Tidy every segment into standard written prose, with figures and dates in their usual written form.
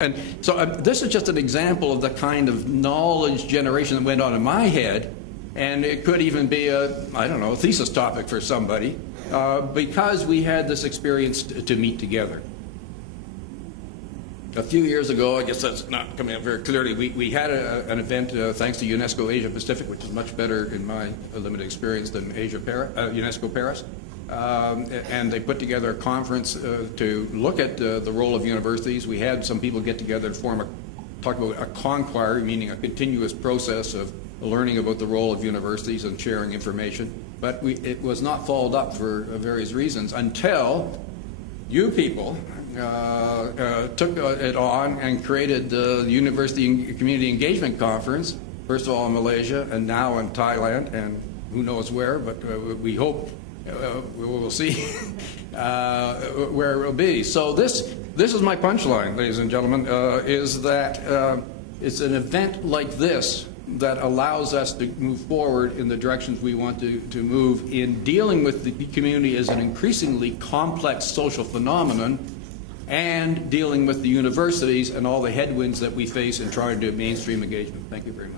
And so this is just an example of the kind of knowledge generation that went on in my head, and it could even be I don't know, a thesis topic for somebody, because we had this experience to meet together. A few years ago, I guess that's not coming up very clearly, we had an event thanks to UNESCO Asia Pacific, which is much better in my limited experience than UNESCO Paris. And they put together a conference to look at the role of universities. We had some people get together to talk about a conquire, meaning a continuous process of learning about the role of universities and sharing information. But it was not followed up for various reasons until you people took it on and created the University Community Engagement Conference, first of all in Malaysia and now in Thailand and who knows where, but we hope we will see where it will be. So this is my punchline, ladies and gentlemen, is that it's an event like this that allows us to move forward in the directions we want to move in dealing with the community as an increasingly complex social phenomenon and dealing with the universities and all the headwinds that we face in trying to do mainstream engagement. Thank you very much.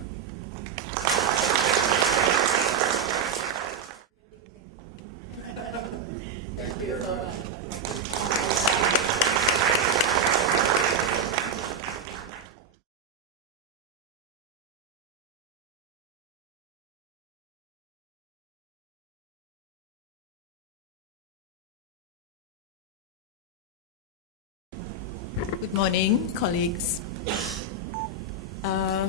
Good morning, colleagues. I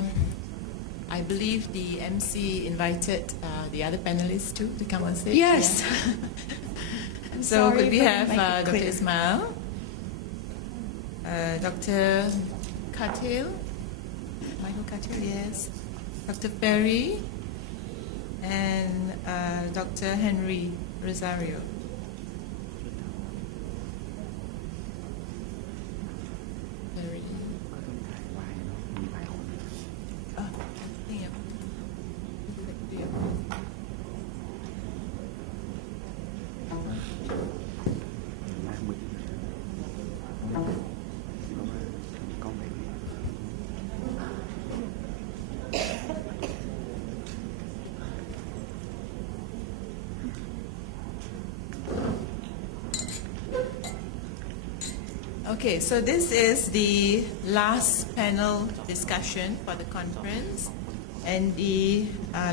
believe the MC invited the other panelists too to come on stage. Yes. Yeah. So could we have Dr. Ismail, Dr. Katil, Michael Katil, yes, Dr. Perry, and Dr. Henry Rosario. Okay, so this is the last panel discussion for the conference and the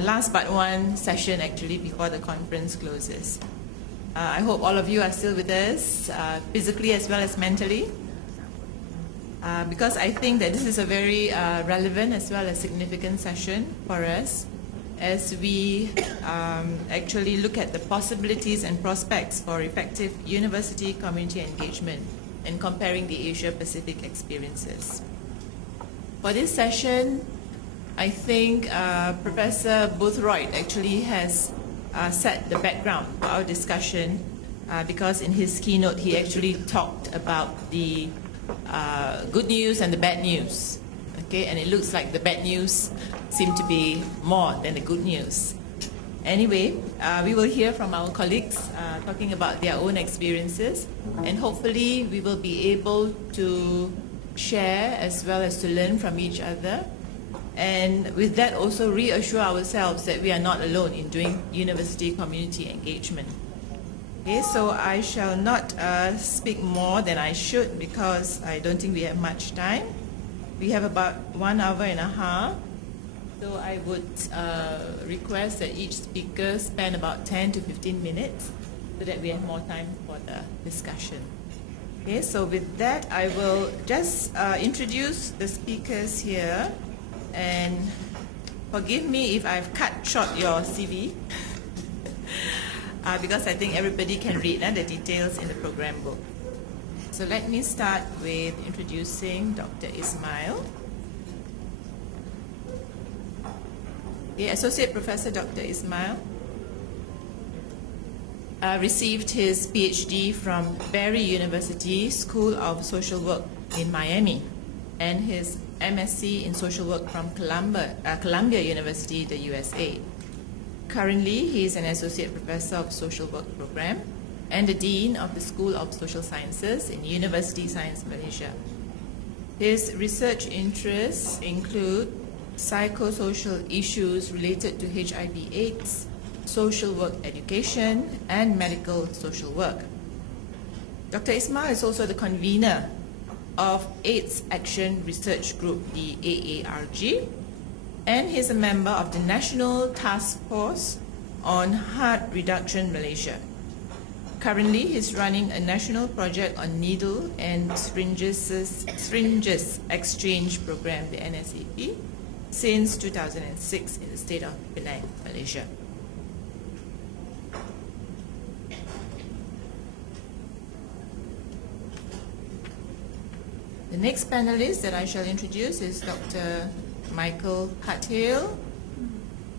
last but one session actually before the conference closes. I hope all of you are still with us, physically as well as mentally, because I think that this is a very relevant as well as significant session for us as we actually look at the possibilities and prospects for effective university community engagement and comparing the Asia-Pacific experiences. For this session, I think Professor Boothroyd actually has set the background for our discussion because in his keynote he actually talked about the good news and the bad news. Okay, and it looks like the bad news seem to be more than the good news. Anyway, we will hear from our colleagues talking about their own experiences, and hopefully we will be able to share as well as to learn from each other, and with that also reassure ourselves that we are not alone in doing university community engagement. Okay, so I shall not speak more than I should because I don't think we have much time. We have about 1 hour and a half. So I would request that each speaker spend about 10 to 15 minutes so that we have more time for the discussion. Okay, so with that, I will just introduce the speakers here, and forgive me if I've cut short your CV because I think everybody can read the details in the program book. So let me start with introducing Dr. Ismail. Associate Professor Dr. Ismail received his PhD from Barry University School of Social Work in Miami and his MSc in Social Work from Columbia University, the USA. Currently, he is an Associate Professor of Social Work Program and the Dean of the School of Social Sciences in University Science Malaysia. His research interests include psychosocial issues related to HIV/AIDS, social work education, and medical social work. Dr. Ismail is also the convener of AIDS Action Research Group, the AARG, and he's a member of the National Task Force on Heart Reduction Malaysia. Currently, he's running a national project on needle and syringes exchange program, the NSEP, since 2006 in the state of Penang, Malaysia. The next panelist that I shall introduce is Dr. Michael Cathale,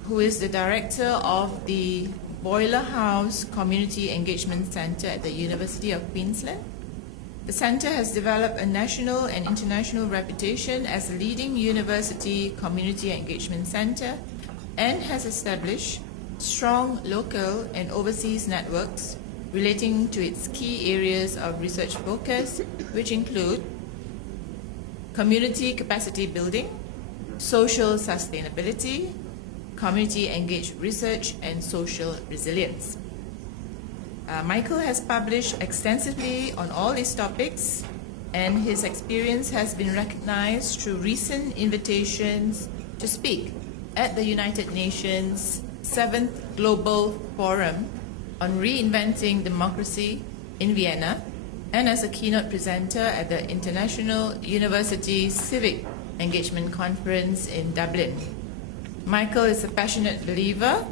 who is the director of the Boiler House Community Engagement Centre at the University of Queensland. The centre has developed a national and international reputation as a leading university community engagement centre and has established strong local and overseas networks relating to its key areas of research focus, which include community capacity building, social sustainability, community engaged research, and social resilience. Michael has published extensively on all these topics, and his experience has been recognized through recent invitations to speak at the United Nations 7th Global Forum on Reinventing Democracy in Vienna, and as a keynote presenter at the International University Civic Engagement Conference in Dublin. Michael is a passionate believer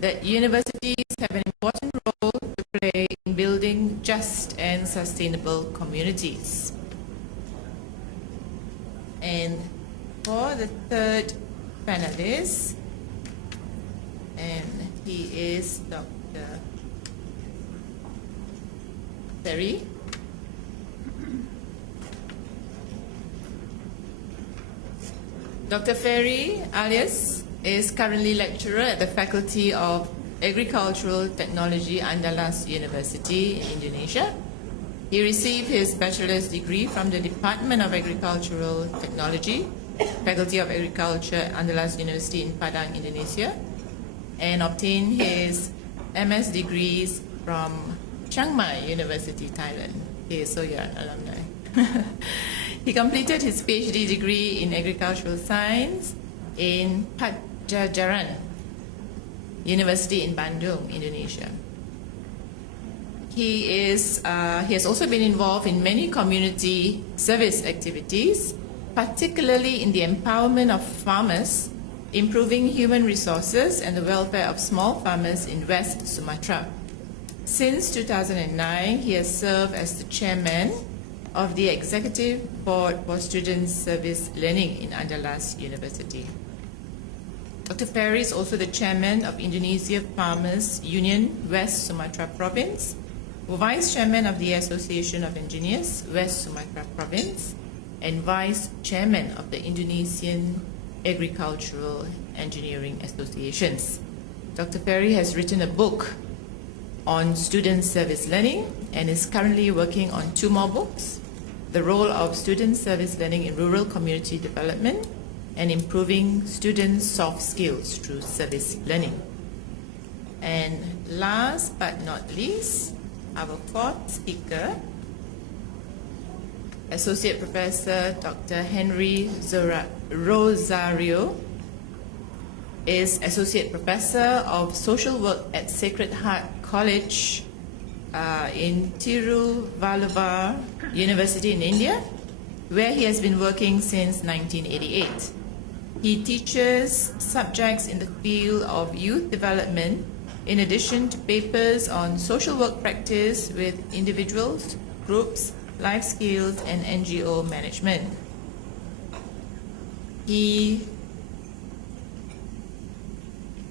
that universities have an important role to play in building just and sustainable communities. And for the third panelist, and he is Dr. Ferry. Dr. Ferry alias is currently lecturer at the Faculty of Agricultural Technology, Andalas University in Indonesia. He received his bachelor's degree from the Department of Agricultural Technology, Faculty of Agriculture, Andalas University in Padang, Indonesia, and obtained his MS degrees from Chiang Mai University, Thailand. Okay, so you're an alumni. He completed his PhD degree in agricultural science in Padjadjaran University in Bandung, Indonesia. He has also been involved in many community service activities, particularly in the empowerment of farmers, improving human resources and the welfare of small farmers in West Sumatra. Since 2009, he has served as the chairman of the Executive Board for Student Service Learning in Andalas University. Dr. Ferry is also the chairman of Indonesia Farmers Union, West Sumatra Province, vice chairman of the Association of Engineers, West Sumatra Province, and vice chairman of the Indonesian Agricultural Engineering Associations. Dr. Ferry has written a book on student service learning and is currently working on 2 more books: The Role of Student Service Learning in Rural Community Development and Improving Student Soft Skills Through Service Learning. And last but not least, our 4th speaker, Associate Professor Dr. Henry Rosario, is Associate Professor of Social Work at Sacred Heart College in Tiruvalluvar University in India, where he has been working since 1988. He teaches subjects in the field of youth development, in addition to papers on social work practice with individuals, groups, life skills, and NGO management. He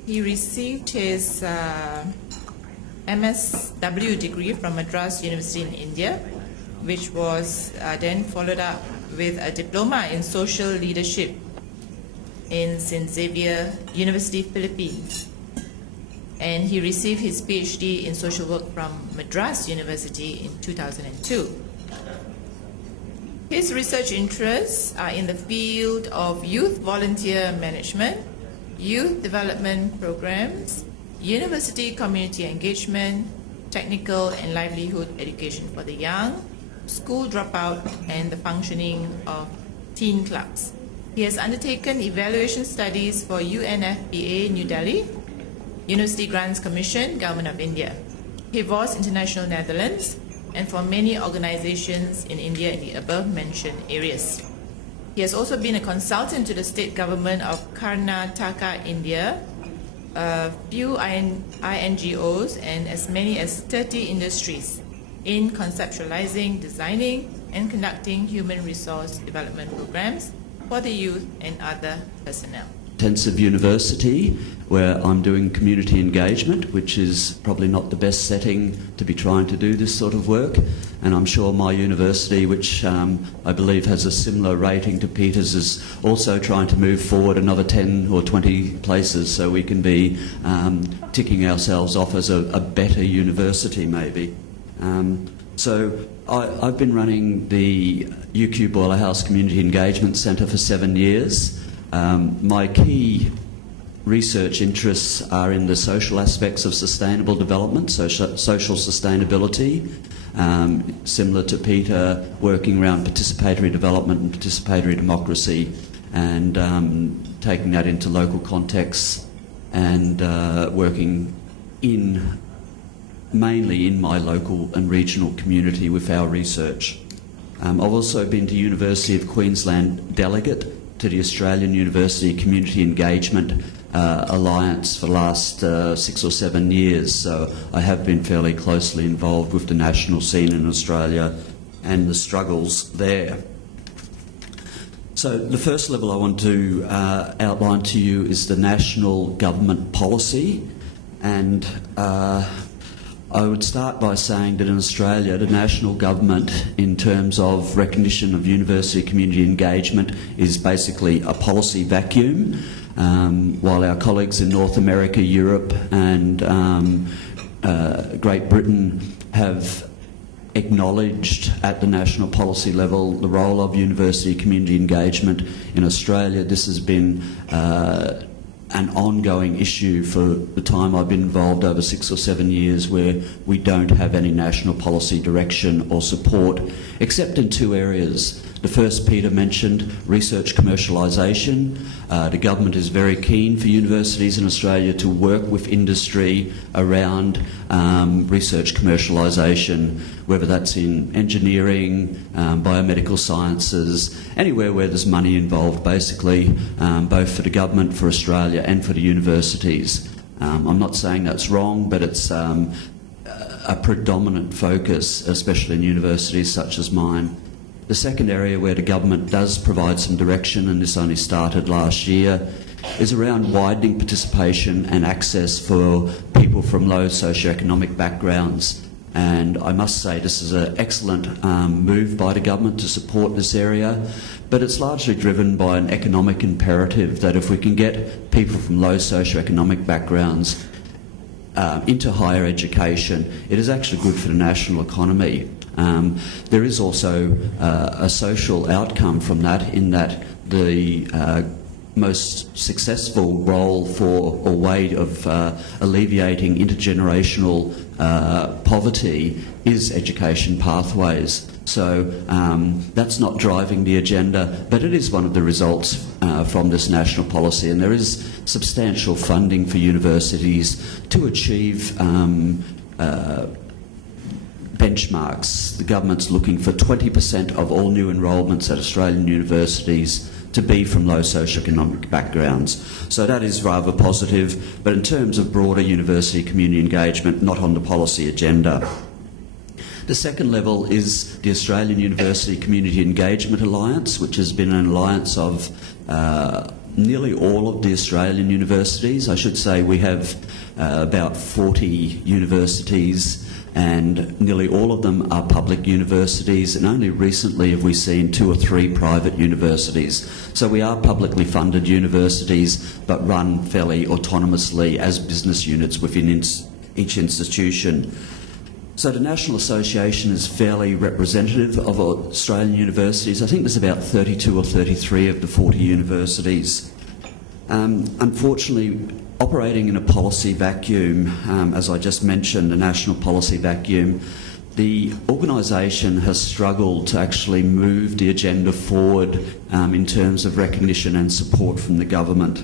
received his MSW degree from Madras University in India, which was then followed up with a diploma in social leadership in St. Xavier University, Philippines. And he received his PhD in social work from Madras University in 2002. His research interests are in the field of youth volunteer management, youth development programs, university community engagement, technical and livelihood education for the young, school dropout, and the functioning of teen clubs. He has undertaken evaluation studies for UNFPA New Delhi, University Grants Commission, Government of India, HIVOS International Netherlands, and for many organizations in India in the above-mentioned areas. He has also been a consultant to the state government of Karnataka, India, a few INGOs, and as many as 30 industries in conceptualizing, designing, and conducting human resource development programs for the youth and other personnel. Intensive university where I'm doing community engagement, which is probably not the best setting to be trying to do this sort of work, and I'm sure my university, which I believe has a similar rating to Peter's, is also trying to move forward another 10 or 20 places so we can be ticking ourselves off as a better university maybe. So I've been running the UQ Boiler House Community Engagement Centre for 7 years. My key research interests are in the social aspects of sustainable development, so social sustainability, similar to Peter, working around participatory development and participatory democracy, and taking that into local contexts and working mainly in my local and regional community with our research. I've also been to University of Queensland delegate to the Australian University Community Engagement Alliance for the last 6 or 7 years, so I have been fairly closely involved with the national scene in Australia and the struggles there. So the first level I want to outline to you is the national government policy, and I would start by saying that in Australia, the national government, in terms of recognition of university community engagement, is basically a policy vacuum, while our colleagues in North America, Europe and Great Britain have acknowledged at the national policy level the role of university community engagement. In Australia, this has been an ongoing issue for the time I've been involved, over 6 or 7 years, where we don't have any national policy direction or support, except in 2 areas. The first Peter mentioned, research commercialisation. The government is very keen for universities in Australia to work with industry around research commercialisation, whether that's in engineering, biomedical sciences, anywhere where there's money involved, basically, both for the government, for Australia and for the universities. I'm not saying that's wrong, but it's a predominant focus, especially in universities such as mine. The second area where the government does provide some direction, and this only started last year, is around widening participation and access for people from low socioeconomic backgrounds. And I must say this is an excellent move by the government to support this area, but it's largely driven by an economic imperative that if we can get people from low socioeconomic backgrounds into higher education, it is actually good for the national economy. There is also a social outcome from that, in that the most successful role for or way of alleviating intergenerational poverty is education pathways. So that's not driving the agenda, but it is one of the results from this national policy, and there is substantial funding for universities to achieve benchmarks. The government's looking for 20% of all new enrolments at Australian universities to be from low socioeconomic backgrounds. So that is rather positive, but in terms of broader university community engagement, not on the policy agenda. The second level is the Australian University Community Engagement Alliance, which has been an alliance of nearly all of the Australian universities. I should say we have about 40 universities, and nearly all of them are public universities, and only recently have we seen 2 or 3 private universities. So we are publicly funded universities, but run fairly autonomously as business units within each institution. So the National Association is fairly representative of Australian universities. I think there's about 32 or 33 of the 40 universities. Unfortunately, operating in a policy vacuum, as I just mentioned, a national policy vacuum, the organisation has struggled to actually move the agenda forward in terms of recognition and support from the government.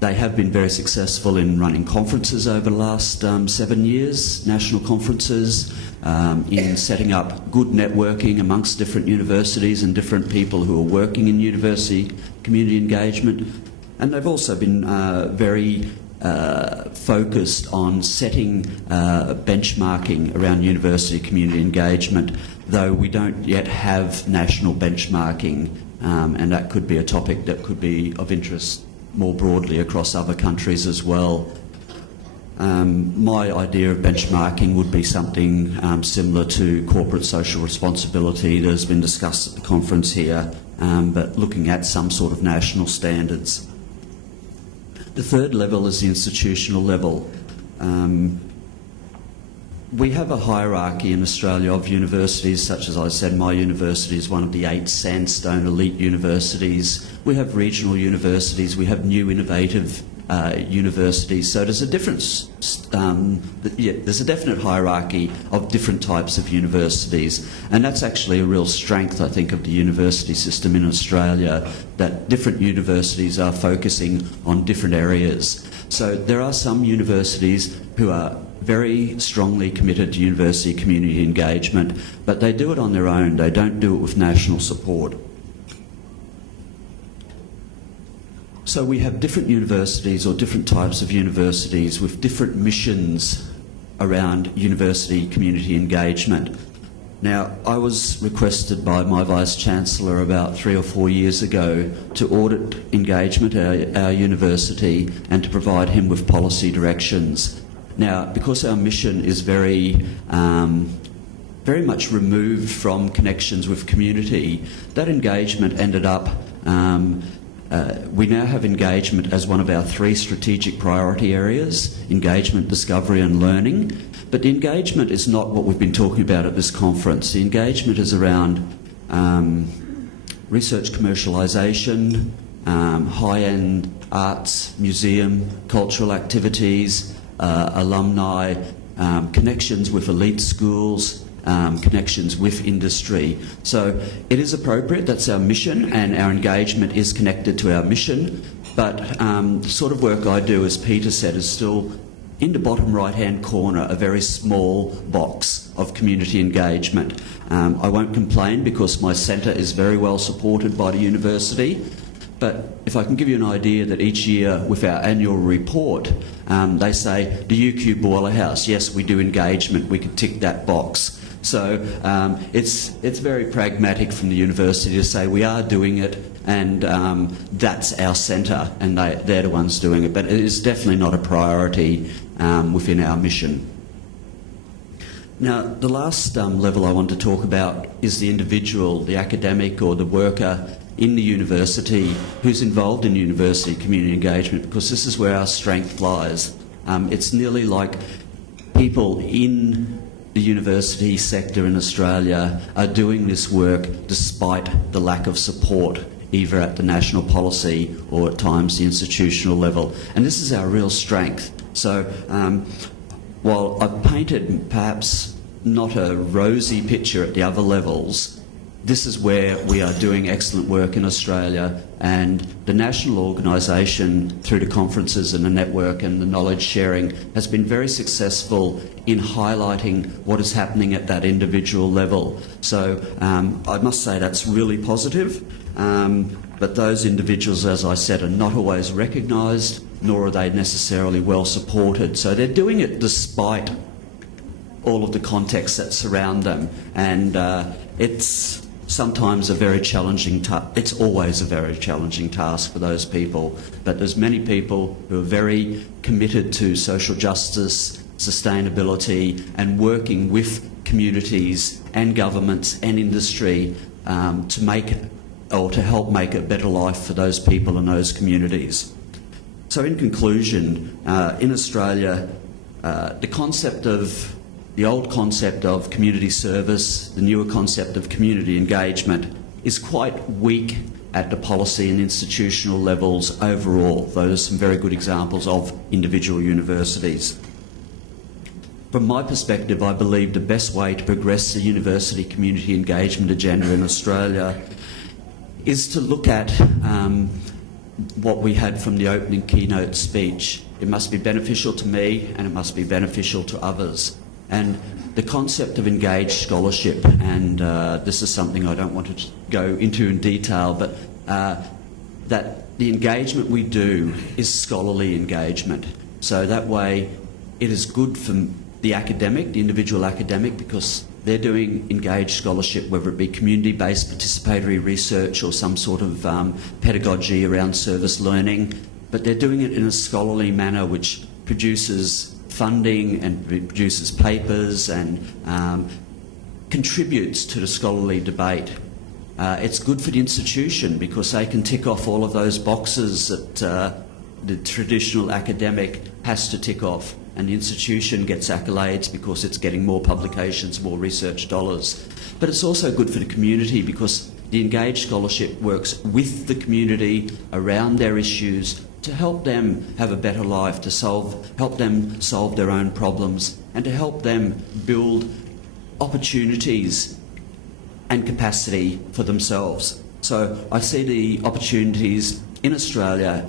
They have been very successful in running conferences over the last 7 years, national conferences, in setting up good networking amongst different universities and different people who are working in university community engagement. And they've also been very focused on setting benchmarking around university community engagement, though we don't yet have national benchmarking, and that could be a topic that could be of interest more broadly across other countries as well. My idea of benchmarking would be something similar to corporate social responsibility that has been discussed at the conference here, but looking at some sort of national standards. The third level is the institutional level. We have a hierarchy in Australia of universities, such as I said, my university is one of the 8 sandstone elite universities. We have regional universities, we have new innovative universities. So there's a difference. There's a definite hierarchy of different types of universities, and that's actually a real strength, I think, of the university system in Australia, that different universities are focusing on different areas. So there are some universities who are very strongly committed to university community engagement, but they do it on their own. They don't do it with national support. So we have different universities or different types of universities with different missions around university community engagement. Now, I was requested by my Vice-Chancellor about 3 or 4 years ago to audit engagement at our university and to provide him with policy directions. Now, because our mission is very much removed from connections with community, that engagement ended up we now have engagement as one of our 3 strategic priority areas: engagement, discovery and learning. But the engagement is not what we've been talking about at this conference. The engagement is around research commercialisation, high-end arts, museum, cultural activities, alumni, connections with elite schools, connections with industry. So it is appropriate, that's our mission, and our engagement is connected to our mission, but the sort of work I do, as Peter said, is still in the bottom right-hand corner, a very small box of community engagement. I won't complain because my centre is very well supported by the university, but if I can give you an idea that each year with our annual report, they say, the UQ Boiler House, yes, we do engagement, we can tick that box. So it's very pragmatic from the university to say we are doing it, and that's our centre, and they're the ones doing it. But it is definitely not a priority within our mission. Now, the last level I want to talk about is the individual, the academic or the worker in the university who's involved in university community engagement, because this is where our strength lies. It's nearly like people in the university sector in Australia are doing this work despite the lack of support, either at the national policy or at times the institutional level. And this is our real strength. So while I've painted perhaps not a rosy picture at the other levels, this is where we are doing excellent work in Australia, and the national organisation, through the conferences and the network and the knowledge sharing, has been very successful in highlighting what is happening at that individual level. So I must say that's really positive, but those individuals, as I said, are not always recognised, nor are they necessarily well supported. So they're doing it despite all of the context that surround them, and it's sometimes a very challenging it's always a very challenging task for those people, but there's many people who are very committed to social justice, sustainability and working with communities and governments and industry to make or to help make a better life for those people and those communities. So in conclusion, in Australia, the old concept of community service, the newer concept of community engagement is quite weak at the policy and institutional levels overall. Those are some very good examples of individual universities. From my perspective, I believe the best way to progress the university community engagement agenda in Australia is to look at what we had from the opening keynote speech. It must be beneficial to me and it must be beneficial to others. And the concept of engaged scholarship, and this is something I don't want to go into in detail, but that the engagement we do is scholarly engagement. So that way it is good for the academic, the individual academic, because they're doing engaged scholarship, whether it be community-based participatory research or some sort of pedagogy around service learning, but they're doing it in a scholarly manner which produces funding and produces papers and contributes to the scholarly debate. It's good for the institution because they can tick off all of those boxes that the traditional academic has to tick off, and the institution gets accolades because it's getting more publications, more research dollars. But it's also good for the community because the engaged scholarship works with the community around their issues to help them have a better life, to help them solve their own problems, and to help them build opportunities and capacity for themselves. So I see the opportunities in Australia